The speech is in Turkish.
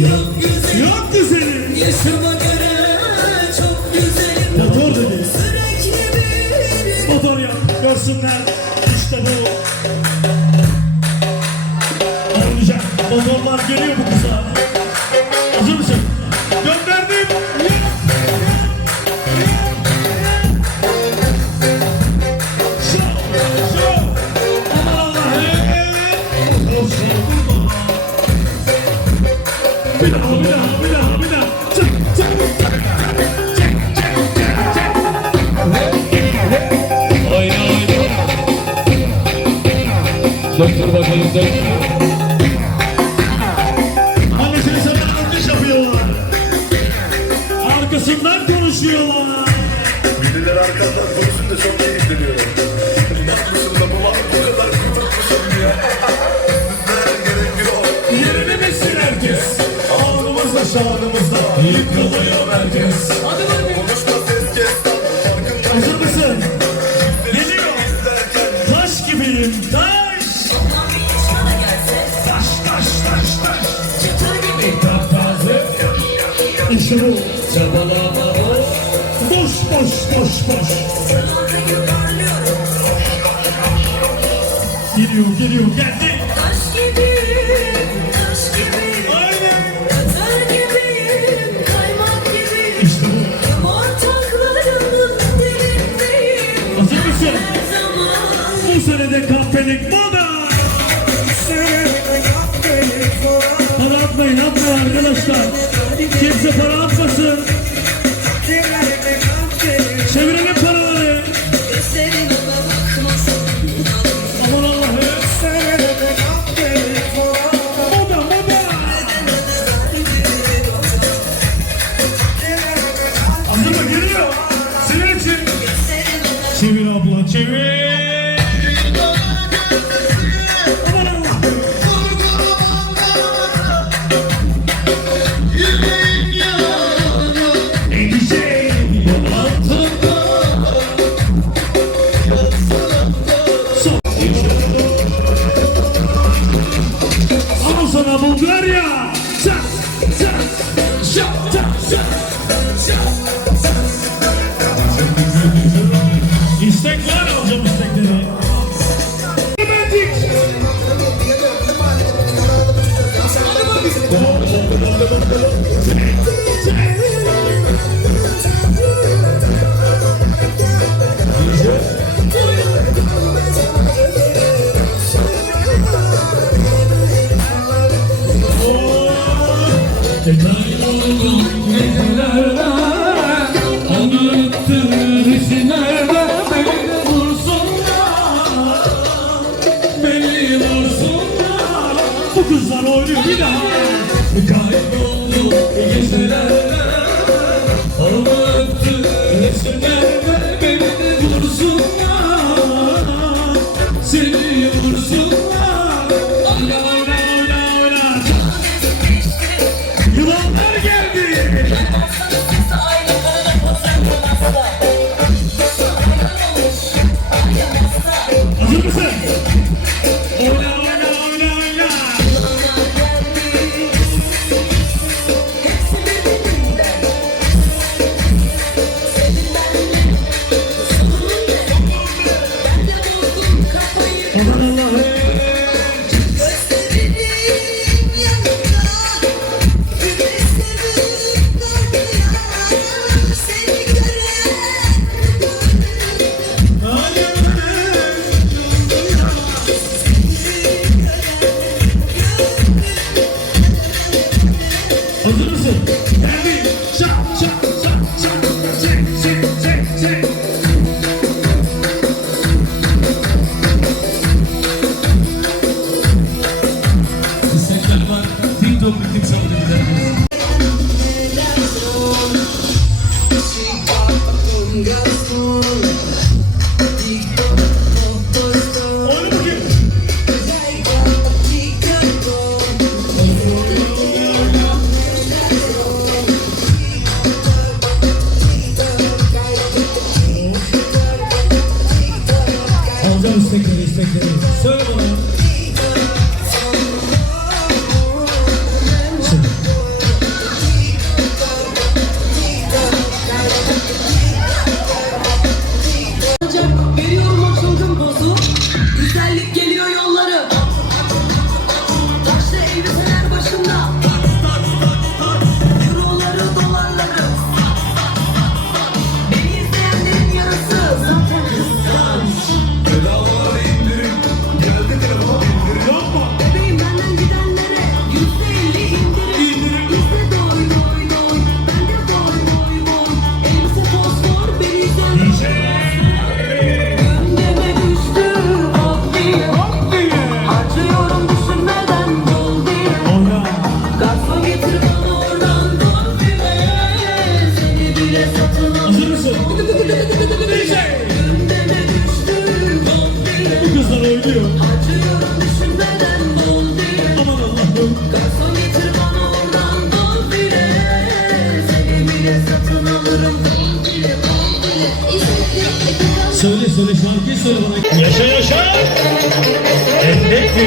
yok güzelim Yok güzelim. Yaşıma göre çok güzelim Motor dedi. Sürekli bir Motor yap. Görsünler. İşte bu. Olacak. Motorlar geliyor bu Döktür bakalım döktür. Annesini sana yanlış yapıyorlar. Arkasından konuşuyorlar. Birileri arkamdan konuşunca çok keyifleniyorum. Yapmışsın da bu var, bu kadar kurtulmuşum yok. Yerini bilsin herkes. Ağrımızda şanımızda yıkılıyor herkes. Konuşma ses kes lan, farkında Hazır mısın? Geliyor. Taş gibiyim taş. Bu. Çabalama Boş boş boş boş. Geliyor geliyor geldi. Taş gibiyim Taş gibiyim Aynen. Katar Kaymak İşte bu. Ortaklarımın dilindeyim Hazır mısın? Her zaman Bu senede kahpelik moda. Bu Kayboldu gecelerde Onu öptü resimlerde Beni de vursunlar Seni vursunlar Oyna oyna oyna oyna. Yılanlar geldi. Hazır Yeah. Gidelim Oyna bakayım. Alacağım Söyle bana Söyle söyle şarkıyı söyle bana. Yaşa yaşa. Cennet mi